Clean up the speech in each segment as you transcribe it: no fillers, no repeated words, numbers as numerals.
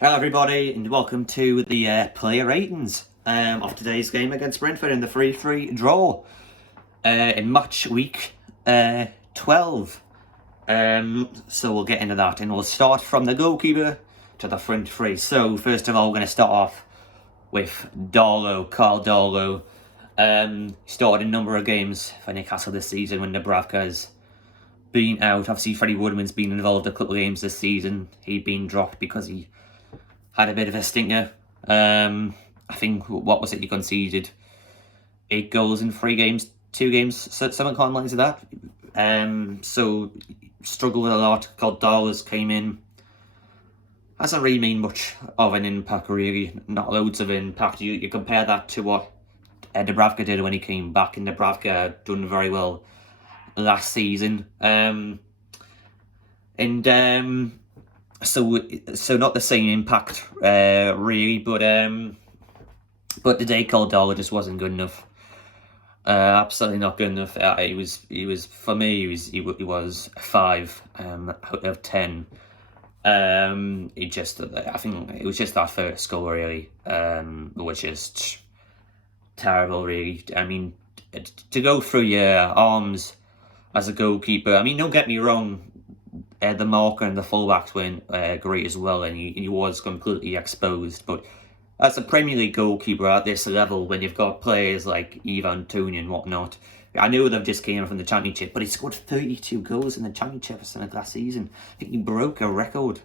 Hello everybody and welcome to the player ratings of today's game against Brentford in the 3-3 draw in match week 12. So we'll get into that and we'll start from the goalkeeper to the front three. So first of all we're going to start off with Carl Darlow. Started a number of games for Newcastle this season when Dubravka's been out. Obviously Freddie Woodman's been involved a couple of games this season. He'd been dropped because he had a bit of a stinker. I think, what was it, he conceded 8 goals in 3 games, 2 games, something along the lines of that. So struggled a lot. Darlow's came in. Hasn't really made much of an impact, really. Not loads of impact. You compare that to what Dubravka did when he came back, and Dubravka done very well last season. So not the same impact, really, but today Darlow just wasn't good enough. Absolutely not good enough. He was for me. He was a 5 out of 10. I think it was just that first goal really, was just terrible, really. I mean, to go through your arms as a goalkeeper. I mean, don't get me wrong. The marker and the fullbacks weren't great as well, and he was completely exposed. But as a Premier League goalkeeper at this level, when you've got players like Ivan Toney and whatnot, I know they've just came from the Championship, but he scored 32 goals in the Championship last season. I think he broke a record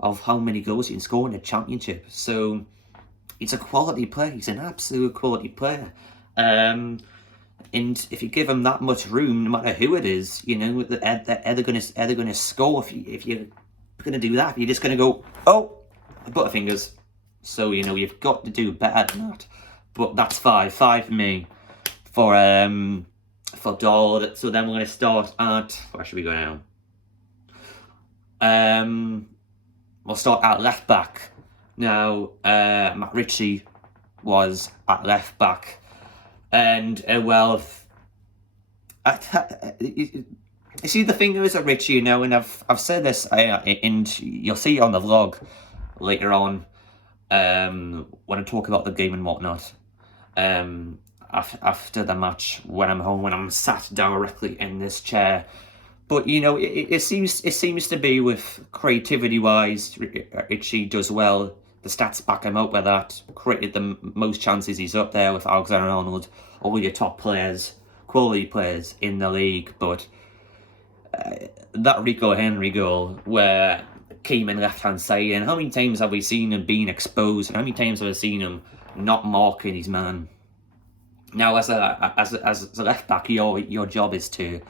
of how many goals he can score in the Championship. So he's a quality player. He's an absolute quality player. And if you give them that much room, no matter who it is, you know, they're going to score. If you're going to do that, if you're just going to go, oh, butterfingers. So, you know, you've got to do better than that. But that's 5 for me for Dodd. So then we're going to start at, where should we go now? We'll start at left back. Now, Matt Ritchie was at left back. And, you see, the thing is at Ritchie, you know, and I've said this, and you'll see it on the vlog later on, when I talk about the game and whatnot, after the match, when I'm home, when I'm sat directly in this chair. But, you know, it seems to be with creativity-wise, Ritchie does well. The stats back him up with that. Created the most chances. He's up there with Alexander-Arnold, all your top players, quality players in the league. But that Rico Henry goal, where came in left-hand side, and how many times have we seen him being exposed? And how many times have we seen him not marking his man? Now, as a left back, your job is to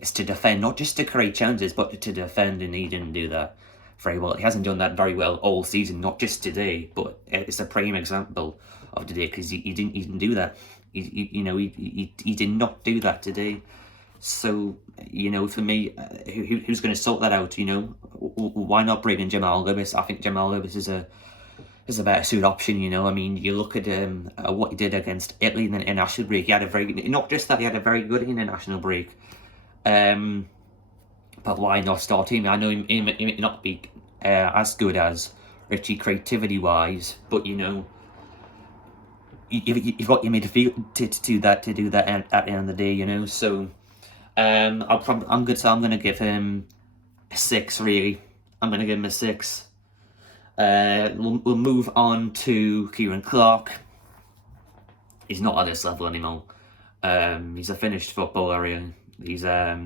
defend, not just to create chances, but to defend, and he didn't do that very well. He hasn't done that very well all season, not just today, but it's a prime example of today, because he didn't do that. He did not do that today. So, you know, for me, who's going to sort that out? You know, why not bring in Jamal Lewis? I think Jamal Lewis is a better suit option. You know, I mean, you look at what he did against Italy in the international break. He had a very good, not just that, he had a very good international break. But why not start him? I know he may not be as good as Ritchie creativity-wise, but, you know, you've got your midfield to do that at the end of the day, you know. So I'm going to give him a 6, really. I'm going to give him a 6. We'll move on to Kieran Clark. He's not at this level anymore. He's a finished footballer, really. He's I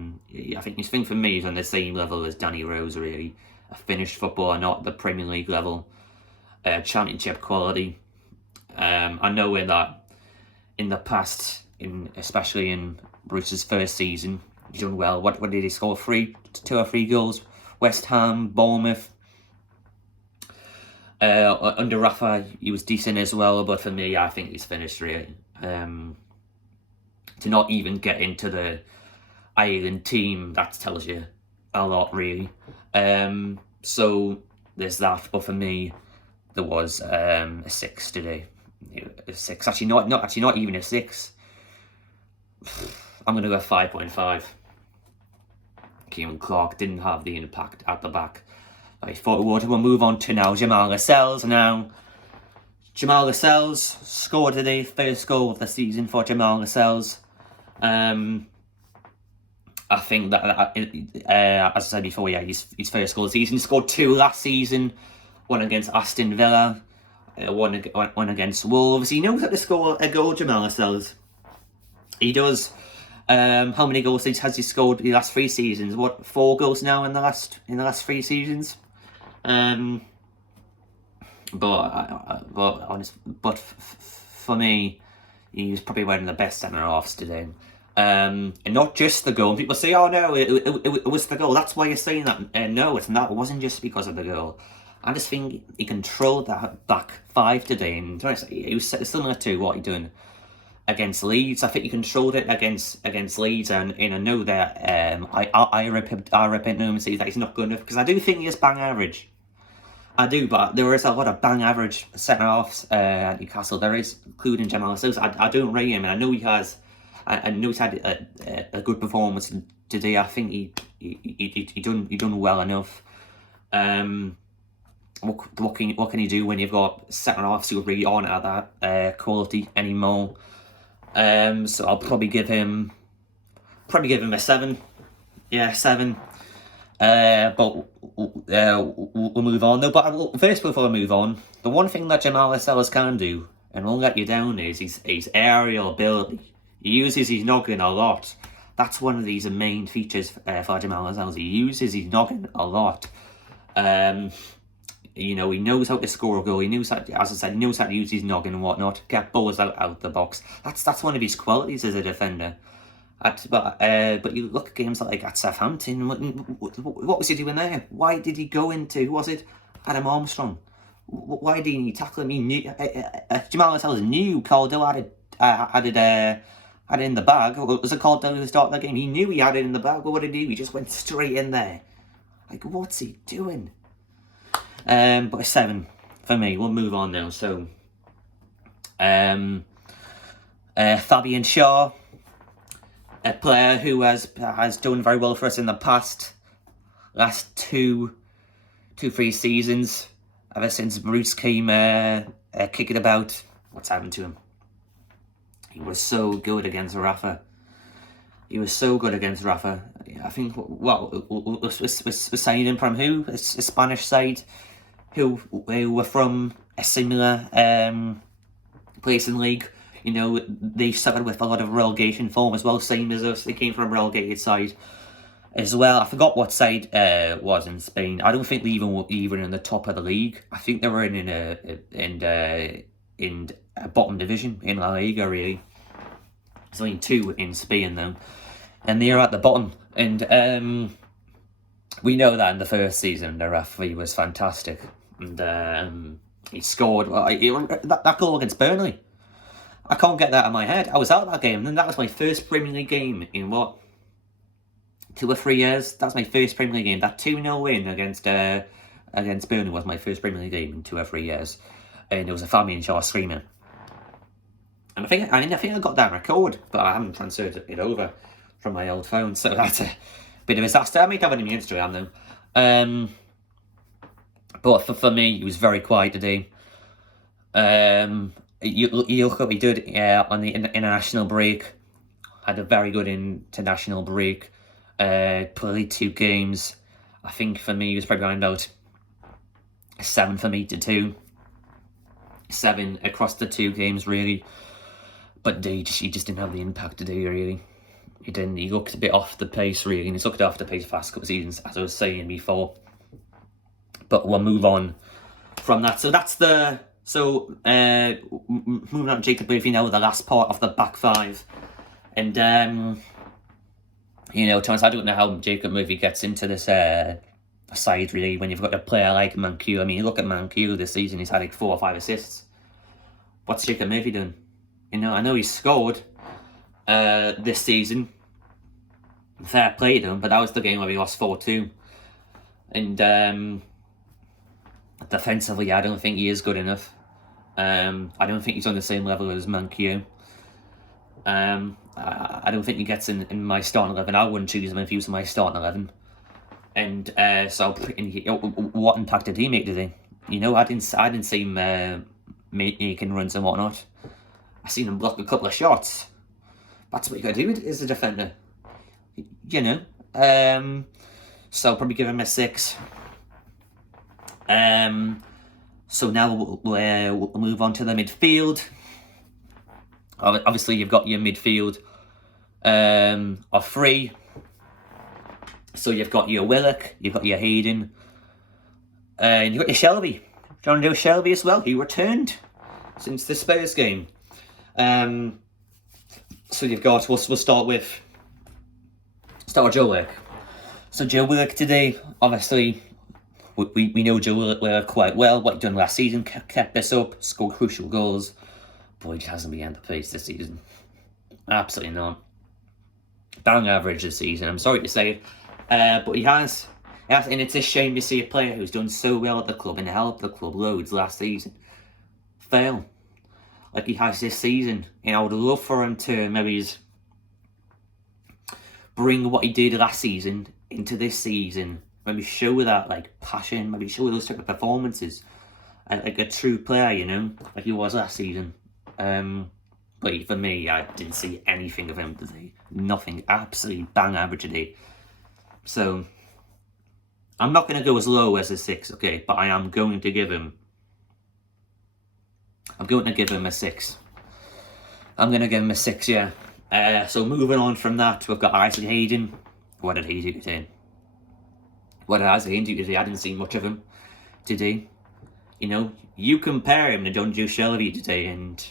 think for me he's on the same level as Danny Rose, really. A finished footballer, not the Premier League level, Championship quality. I know in the past, especially in Bruce's first season, he's done well. What did he score? 2 or 3 goals. West Ham, Bournemouth. Under Rafa, he was decent as well, but for me, I think he's finished, really. To not even get into the Ireland team, that tells you a lot, really. So there's that, but for me, there was a 6 today. A 6, actually not even a 6. I'm gonna go 5.5. Kieran Clark didn't have the impact at the back I thought it would. We'll move on to now Jamal Lascelles. Now, Jamal Lascelles scored today, first goal of the season for Jamal Lascelles. I think that as I said before, yeah, his first goal of the season. He scored 2 last season, one against Aston Villa, one against Wolves. He knows how to score a goal, Jamal Lascelles. He does. How many goals has he scored the last 3 seasons? What, 4 goals now in the last 3 seasons? But for me, he was probably one of the best centre halves today. And not just the goal. People say, "Oh no, it was the goal." That's why you're saying that. No, it's not. It wasn't just because of the goal. I just think he controlled that back 5 today, and it was similar to what he done against Leeds. I think he controlled it against Leeds, and I know that I repent no and say that he's not good enough, because I do think he is bang average. I do, but there is a lot of bang average centre halves at Newcastle. There is, including Jamal Lascelles. I don't rate him, and I know he has. I know he's had a good performance today. I think he done well enough. What can you do when you've got centre halves who really aren't at that quality anymore? So I'll probably give him a 7. Yeah, 7. But we'll move on though. But first, before I move on, the one thing that Jamal Lascelles can do and won't let you down is his aerial ability. He uses his noggin a lot. That's one of these main features for Jamal Lascelles. He uses his noggin a lot. He knows how to score a goal. He knows how, as I said, he knows how to use his noggin and whatnot. Get balls out the box. That's one of his qualities as a defender. But you look at games like at Southampton. What was he doing there? Why did he go into, who was it? Adam Armstrong. Why didn't he tackle him? He knew, Jamal Lascelles knew Caldwell had it in the bag. Was it Caldwell at the start of the game? He knew he had it in the bag. What did he do? He just went straight in there. Like, what's he doing? But a 7 for me. We'll move on now. So, Fabian Shaw, a player who has done very well for us in the last 2-3 seasons, ever since Bruce came kicking about. What's happened to him? He was so good against Rafa. I think we're signing from who? A Spanish side who were from a similar place in the league. They suffered with a lot of relegation form as well, same as us. They came from a relegated side as well. I forgot what side was in Spain. I don't think they even were in the top of the league. I think they were in a bottom division in La Liga, really. There's only 2 in Spain though, and they're at the bottom. And we know that in the first season the referee was fantastic, and he scored that goal against Burnley. I can't get that in my head. I was out of that game, and that was my first Premier League game in 2 or 3 years. That's my first Premier League game. That 2-0 win against Burnley was my first Premier League game in 2 or 3 years, and it was a Fabian Shaw screamer. And I think I got that record, but I haven't transferred it over from my old phone, so that's a bit of a disaster. I might have it on my Instagram though. But for me, he was very quiet today. You look what he did on the international break. Had a very good international break. Played 2 games. I think for me, he was probably around about 7 for me to 2. 7 across the 2 games, really. But he just didn't have the impact today, really. He didn't. He looked a bit off the pace, really. And he's looked off the pace the past couple of seasons, as I was saying before. But we'll move on from that. So that's moving on to Jacob Murphy now, the last part of the back 5. And, Thomas, I don't know how Jacob Murphy gets into this side, really, when you've got a player like Mankiw. I mean, you look at Mankiw this season, he's had like 4 or 5 assists. What's Jacob Murphy doing? I know he scored this season. Fair play to him, but that was the game where we lost 4-2. And defensively, I don't think he is good enough. I don't think he's on the same level as Mankiw. I don't think he gets in my starting 11. I wouldn't choose him if he was in my starting 11. And what impact did he make today? I didn't see him making runs and whatnot. I seen him block a couple of shots. That's what you got to do as a defender. So I'll probably give him a 6. So now we'll move on to the midfield. Obviously, you've got your midfield of 3. So you've got your Willock, you've got your Hayden, and you've got your Shelby. John Joe Shelby as well. He returned since the Spurs game. So you've got, we'll start with Joe Willock. So Joe Willock today, obviously, we know Joe Willock quite well. What he done last season, kept this up, scored crucial goals. But he just hasn't been at the pace this season. Absolutely not. Bang average this season, I'm sorry to say it. But he has. And it's a shame to see a player who's done so well at the club and helped the club loads last season fail like he has this season. And I would love for him to maybe bring what he did last season into this season. Maybe show that passion, maybe show those type of performances. Like a true player, like he was last season. But for me, I didn't see anything of him today. Nothing. Absolutely bang average today. So I'm not going to go as low as a 6, okay? But I am going to give him... I'm going to give him a 6. I'm going to give him a 6, yeah. So moving on from that, we've got Isaac Hayden. What did he do today? What did Isaac Hayden do today? I didn't see much of him today. You compare him to John Joe Shelby today, and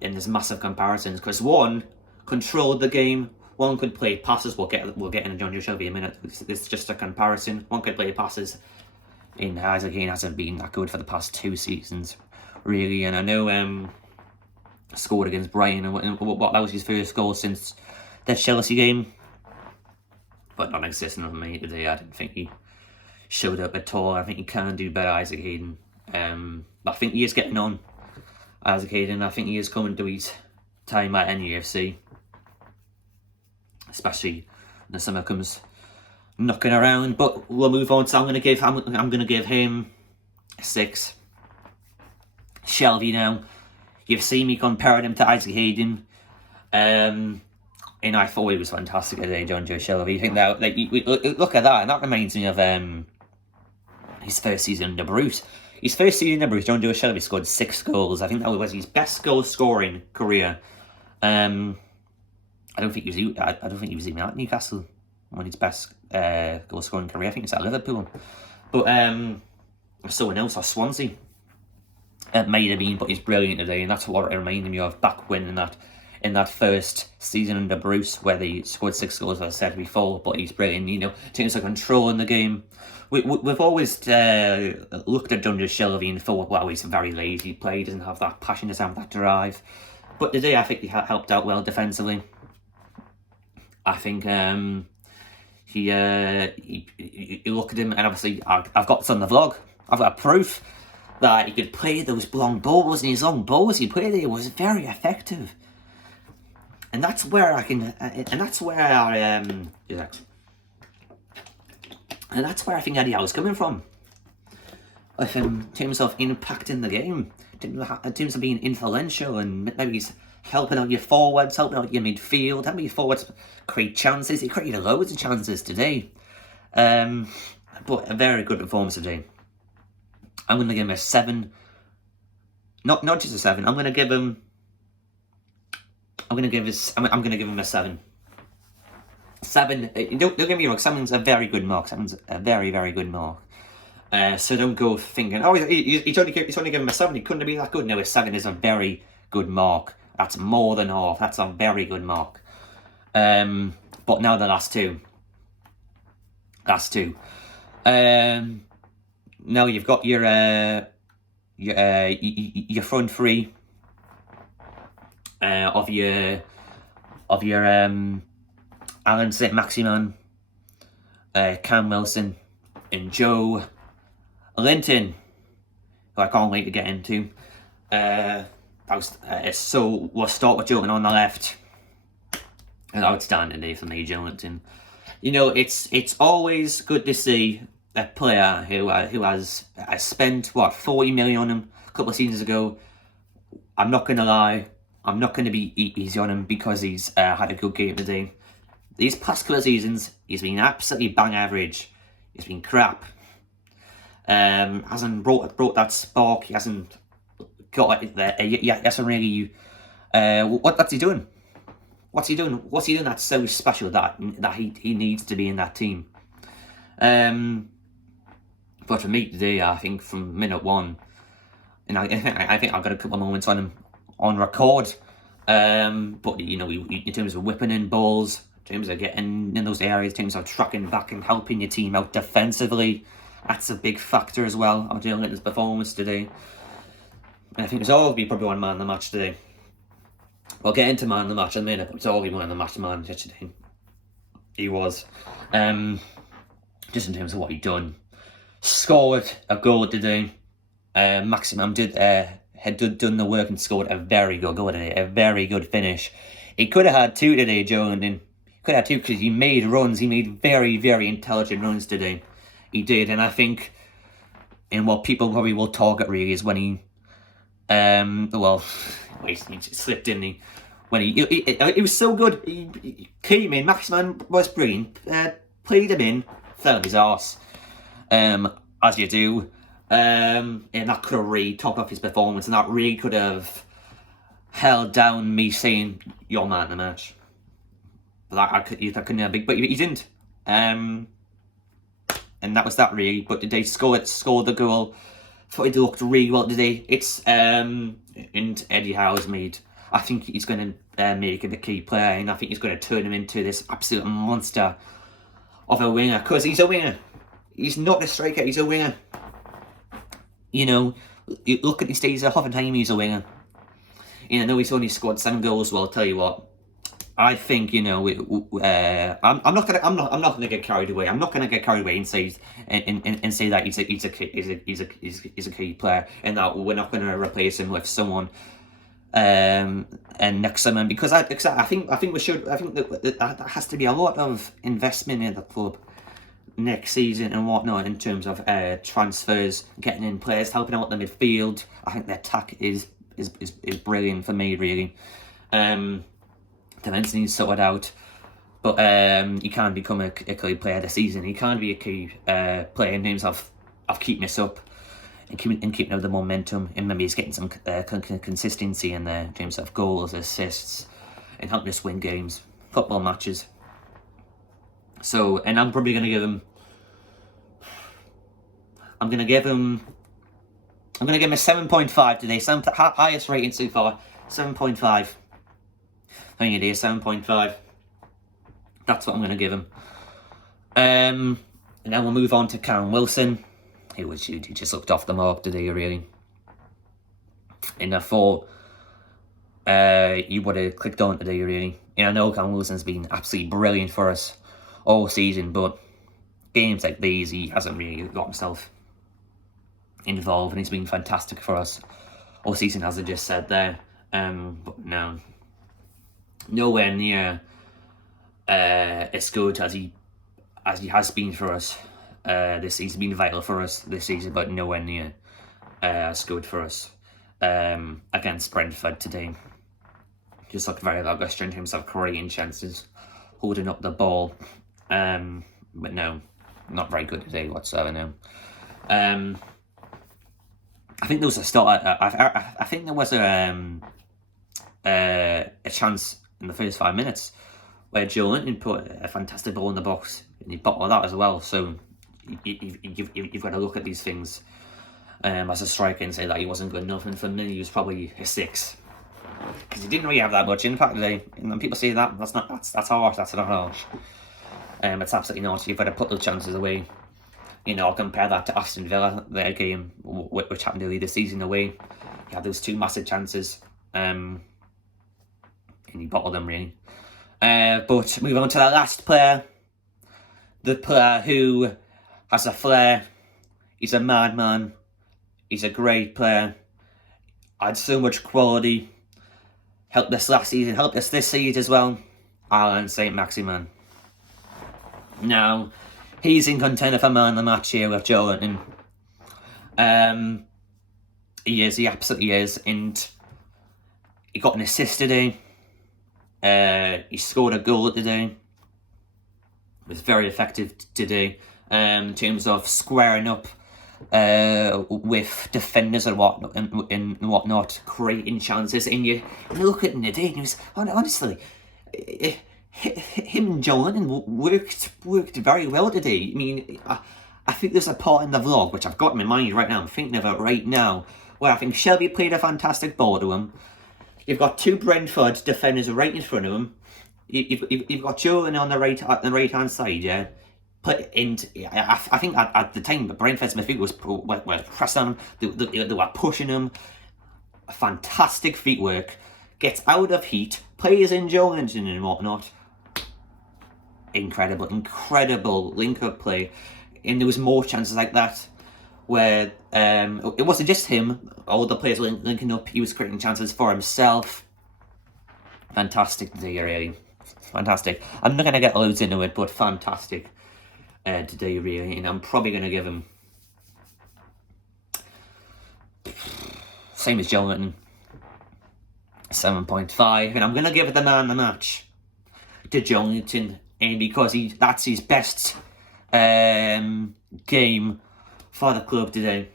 there's massive comparisons. Because one controlled the game. One could play passes. We'll get into John Joe Shelby in a minute. It's just a comparison. One could play passes. And Isaac Hayden hasn't been that good for the past 2 seasons, really. And I know scored against Brighton, and what that was his first goal since the Chelsea game. But non-existent for me today. I didn't think he showed up at all. I think he can do better, Isaac Hayden. But I think he is getting on, Isaac Hayden. I think he is coming to his time at NUFC, especially when the summer comes knocking around. But we'll move on. So I'm gonna give him a 6. Shelby now. You've seen me comparing him to Isaac Hayden. And I thought he was fantastic today, John Joe Shelby. I think that, look at that, and that reminds me of his first season under Bruce. His first season under Bruce, John Joe Shelby scored 6 goals. I think that was his best goal scoring career. I don't think he was even at Newcastle when his best goal scoring career. I think it's at Liverpool. But someone else, or Swansea. It might have been, but he's brilliant today, and that's what it reminded me of back when in that first season under Bruce, where they scored 6 goals, as I said before. But he's brilliant, taking some control in the game. We've always looked at John Joe Shelby and thought, well, he's a very lazy player. He doesn't have that passion, doesn't have that drive. But today, I think he helped out well defensively. I think he look at him, and obviously I've got this on the vlog. I've got proof that he could play those long balls, and his long balls he played there was very effective. And that's where I think Eddie Howe's coming from. In terms of impacting the game, in terms of being influential, and maybe he's helping out your forwards, helping out your midfield, helping your forwards create chances. He created loads of chances today. But a very good performance today. I'm going to give him a 7. Not just a 7. I'm going to give him a 7. 7. Don't get me wrong. 7's a very good mark. 7's a very, very good mark. So don't go thinking, oh, he's only given him a 7. He couldn't have been that good. No, a 7 is a very good mark. That's more than half. That's a very good mark. But now the last two. Now you've got your front 3 of your Alan St-Maximin, Cam Wilson, and Joe Linton, who I can't wait to get into. So we'll start with Joe on the left. An outstanding day for me, Joe Linton. You know, it's always good to see a player who has spent what 40 million on him a couple of seasons ago. I'm not gonna lie, I'm not gonna be easy on him because he's had a good game today. These past couple of seasons, he's been absolutely bang average. He's been crap. Hasn't brought that spark. He hasn't got it there. He hasn't really. What's he doing? What's he doing? What's he doing that's so special that he needs to be in that team? But for me today, I think from minute one, and I think I've got a couple of moments on him on record. But you know, in terms of whipping in balls, in terms of getting in those areas, in terms of tracking back and helping your team out defensively, that's a big factor as well. I'm dealing with his performance today, and I think there's always be probably one man of the match today. We'll get into man of the match in a minute, but it's already man of the match today. He was. Just in terms of what he done. Scored a goal today. Maximum had done the work and scored a very good goal today. A very good finish. He could have had two today, Joe, and he could have had two because he made runs. He made very, very intelligent runs today. He did, and I think, and what people probably will talk at really is when he, he slipped in. When he was so good. He came in. Maximan was brilliant. Played him in. Fell on his arse. As you do. And that could have really topped off his performance, and that really could have held down me saying you're man of the match. But that couldn't have been, but he didn't. And that was that really. But today scored the goal. Thought he looked really well today. It's and Eddie Howe's made. I think he's going to make him a key player, and I think he's going to turn him into this absolute monster of a winger, because he's a winger. He's not a striker, he's a winger. You know, you look at his days at Hoffenheim, he's a winger. You know, he's only scored 7 goals. Well, I'll tell you what. I think, you know, I'm not gonna get carried away. I'm not gonna get carried away and say that he's a key player, and that we're not gonna replace him with someone and next summer, because I think that has to be a lot of investment in the club next season and whatnot in terms of transfers, getting in players, helping out the midfield. I think the attack is brilliant for me, really. Defence needs sorted out, but you can't become a key player this season. You can't be a key player in terms of keeping us up and keeping up the momentum, and maybe it's getting some consistency in there in terms of goals, assists, and helping us win games, football matches. So, and I'm probably going to give him. I'm going to give him a 7.5 today. Highest rating so far, 7.5. I think it is 7.5. That's what I'm going to give him. And then we'll move on to Karen Wilson. He just looked off the mark today, really. And I thought you would have clicked on today, really. And I know Karen Wilson's been absolutely brilliant for us all season, but games like these, he hasn't really got himself involved, and he's been fantastic for us all season, as I just said there. But no, nowhere near as good as he has been for us this season. He's been vital for us this season, but nowhere near as good for us against Brentford today. Just looked very lacklustre in terms of creating chances, holding up the ball. But no, not very good today whatsoever. No. I think there was a start. I think there was a chance in the first 5 minutes where Joe Linton put a fantastic ball in the box, and he bottled that as well. So you've got to look at these things as a striker and say that he wasn't good enough. And for me, he was probably a 6, because he didn't really have that much impact today. And when people say that, that's harsh. That's not harsh. It's absolutely not. You've got to put those chances away. You know, I'll compare that to Aston Villa, their game, which happened early this season away. You had those 2 massive chances, and he bottled them, really. But move on to the last player. The player who has a flair. He's a madman. He's a great player. Had so much quality. Helped us last season, helped us this season as well. Alan St. Maximin. Now, he's in contender for man of the match here with Joelinton. He is, he absolutely is, and he got an assist today. He scored a goal today. It was very effective today in terms of squaring up with defenders and whatnot, creating chances. And you look at him today, and he was, honestly, him and Joelinton worked very well today. I mean, I think there's a part in the vlog, which I've got in my mind right now, I'm thinking of it right now, where I think Shelby played a fantastic ball to him. You've got two Brentford defenders right in front of him. You've got Joelinton on the right hand side, yeah. And I think at the time, Brentford's midfield was pressing on him. They were pushing him. Fantastic footwork. Gets out of heat. Plays in Joelinton and whatnot. Incredible link-up play. And there was more chances like that where it wasn't just him. All the players linking up. He was creating chances for himself. Fantastic today, really. Fantastic. I'm not going to get loads into it, but fantastic today, really. And I'm probably going to give him, same as Joelinton, 7.5. And I'm going to give it the man of the match to Joelinton. And because that's his best game for the club today.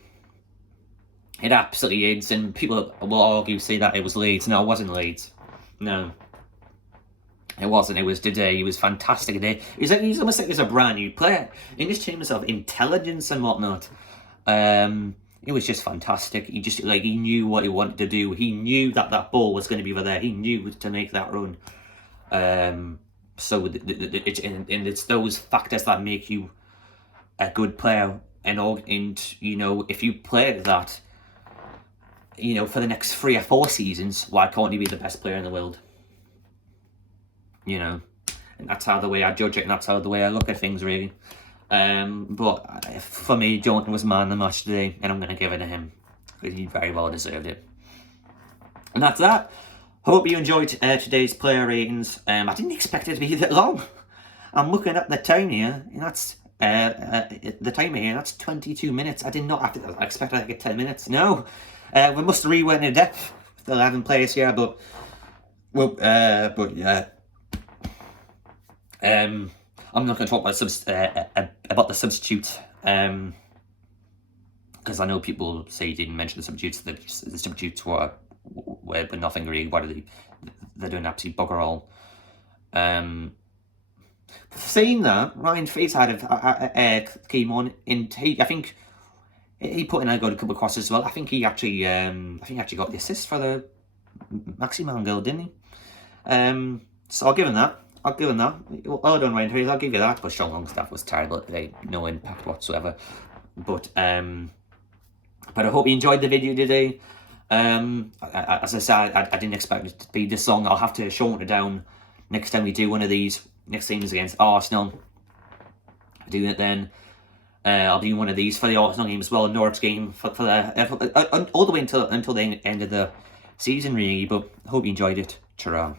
It absolutely is. And people will argue, say that it was Leeds. No, it wasn't Leeds. No. It wasn't. It was today. He was fantastic today. He's almost like he's a brand new player. In just terms of intelligence and whatnot. It was just fantastic. He knew what he wanted to do. He knew that ball was going to be over there. He knew to make that run. So it's those factors that make you a good player. And you know, if you play that, you know, for the next 3 or 4 seasons, why can't you be the best player in the world? You know, and that's how the way I judge it, and that's how the way I look at things, really. But for me, Joelinton was man of the match today, and I'm going to give it to him because he very well deserved it. And that's that. Hope you enjoyed today's player ratings. I didn't expect it to be that long. I'm looking at the time here, and that's the timer here. That's 22 minutes. I did not. I expected like 10 minutes. No, we must have reworked in depth with the 11 players here, but yeah. I'm not going to talk about the substitutes, because I know people say you didn't mention the substitutes. The substitutes were nothing really. What are they? They're doing absolute bugger all. Saying that, Ryan Faith came on, and I think he put in a couple of crosses as well. I think he actually got the assist for the Maximan goal, didn't he? So I'll give him that. Well done, Ryan Faith. I'll give you that. But Sean Longstaff was terrible today. No impact whatsoever. But I hope you enjoyed the video today. As I said, I didn't expect it to be this long. I'll have to shorten it down next time we do one of these. Next game is against Arsenal. Doing it then. I'll do one of these for the Arsenal game as well. Norwich game for all the way until the end of the season, really. But I hope you enjoyed it. Ta-ra.